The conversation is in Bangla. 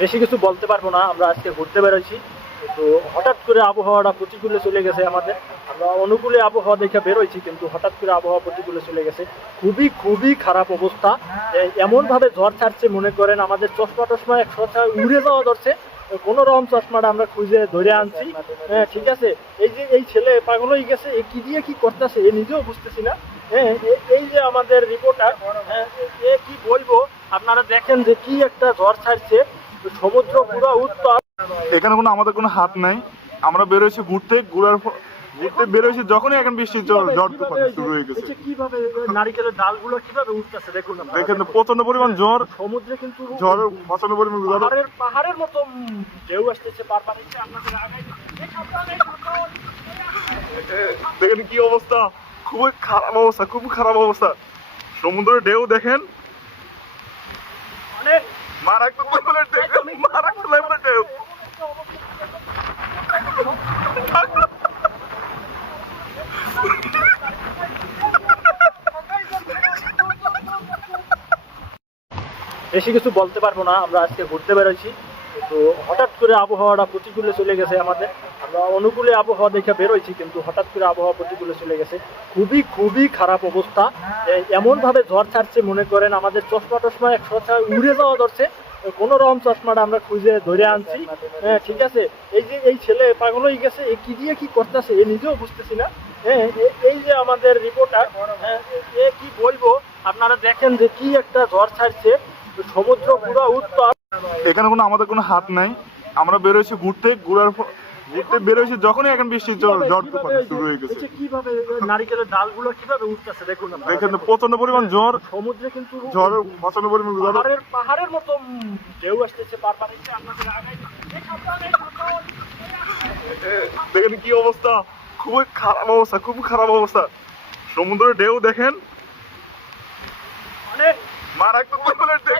বেশি কিছু বলতে পারবো না। আমরা আজকে ঘুরতে বেরোচ্ছি, কিন্তু হঠাৎ করে আবহাওয়াটা প্রতিকূলে চলে গেছে আমাদের। আমরা অনুকূলে আবহাওয়া দেখে বেরোইছি, কিন্তু হঠাৎ করে আবহাওয়া প্রতিকূলে চলে গেছে। খুবই খুবই খারাপ অবস্থা। এমনভাবে ঝড় ছাড়ছে, মনে করেন আমাদের চশমা টশমা এক কথা উড়ে যাওয়া ধরছে। কোনো রকম চশমাটা আমরা খুঁজে ধরে আনছি। হ্যাঁ, ঠিক আছে। এই যে এই ছেলে পাগল হয়ে গেছে, এ কি দিয়ে কি করতেছে এ নিজেও বুঝতেছি না। হ্যাঁ, এই যে আমাদের রিপোর্টার, হ্যাঁ, এ কি বলবো, আপনারা দেখেন যে কি একটা ঝড় ছাড়ছে, সমুদ্র পুরো উত্তাল। এখানে কোনো আমাদের কোনো হাত নাই। আমরা বেরোয়েছি ঘুরতে বেরোয়েছি যখনই এখন বৃষ্টি ঝড় তুফান শুরু হয়ে গেছে। কিভাবে নারিকেলের ডালগুলো কিভাবে উঠতেছে দেখুন আপনারা। দেখেন প্রচন্ড পরিমাণ ঝড়, সমুদ্রে কিন্তু ঝড় প্রচন্ড পরিমাণ ঝড়। পাহাড়ের মতো ঢেউ আসতেছে, বারবার এসে আপনাদের আগায়। দেখেন কি অবস্থা, খুবই খারাপ অবস্থা, খুব খারাপ অবস্থা। সমুদ্রের ঢেউ দেখেন, অনেক মারাত্মক লেভেলের ঢেউ, মারাত্মক লেভেলের ঢেউ। বেশি কিছু বলতে পারবো না। আমরা আজকে ঘুরতে বেরোচ্ছি, কিন্তু হঠাৎ করে আবহাওয়াটা প্রতিকূলে চলে গেছে আমাদের। আমরা অনুকূলে আবহাওয়া দেখে বেরোইছি, কিন্তু হঠাৎ করে আবহাওয়া প্রতিকূলে চলে গেছে। খুবই খুবই খারাপ অবস্থা। এমনভাবে ঝড় ছাড়ছে, মনে করেন আমাদের চশমা টশমা এক কথা উড়ে যাওয়া ধরছে। কোনো রকম চশমাটা আমরা খুঁজে ধরে আনছি। হ্যাঁ, ঠিক আছে। এই যে এই ছেলে পাগল হয়ে গেছে, এ কি দিয়ে কি করতেছে এ নিজেও বুঝতেছি না। হ্যাঁ, এই যে আমাদের রিপোর্টার, হ্যাঁ, এ কি বলবো, আপনারা দেখেন যে কি একটা ঝড় ছাড়ছে, সমুদ্র পুরো উত্তাল। এখানে কোনো আমাদের কোনো হাত নাই। আমরা বেরোয়েছি ঘুরতে বেরোয়েছি যখনই এখন বৃষ্টি ঝড় তুফান শুরু হয়ে গেছে। কিভাবে নারিকেলের ডালগুলো কিভাবে উঠতেছে দেখুন আপনারা। দেখেন প্রচন্ড পরিমাণ ঝড়, সমুদ্রে কিন্তু ঝড় প্রচন্ড পরিমাণ ঝড়। পাহাড়ের মতো ঢেউ আসতেছে, বারবার এসে আপনাদের আগায়। দেখেন কি অবস্থা, খুবই খারাপ অবস্থা, খুব খারাপ অবস্থা। সমুদ্রের ঢেউ দেখেন, অনেক মারাত্মক লেভেলের ঢেউ।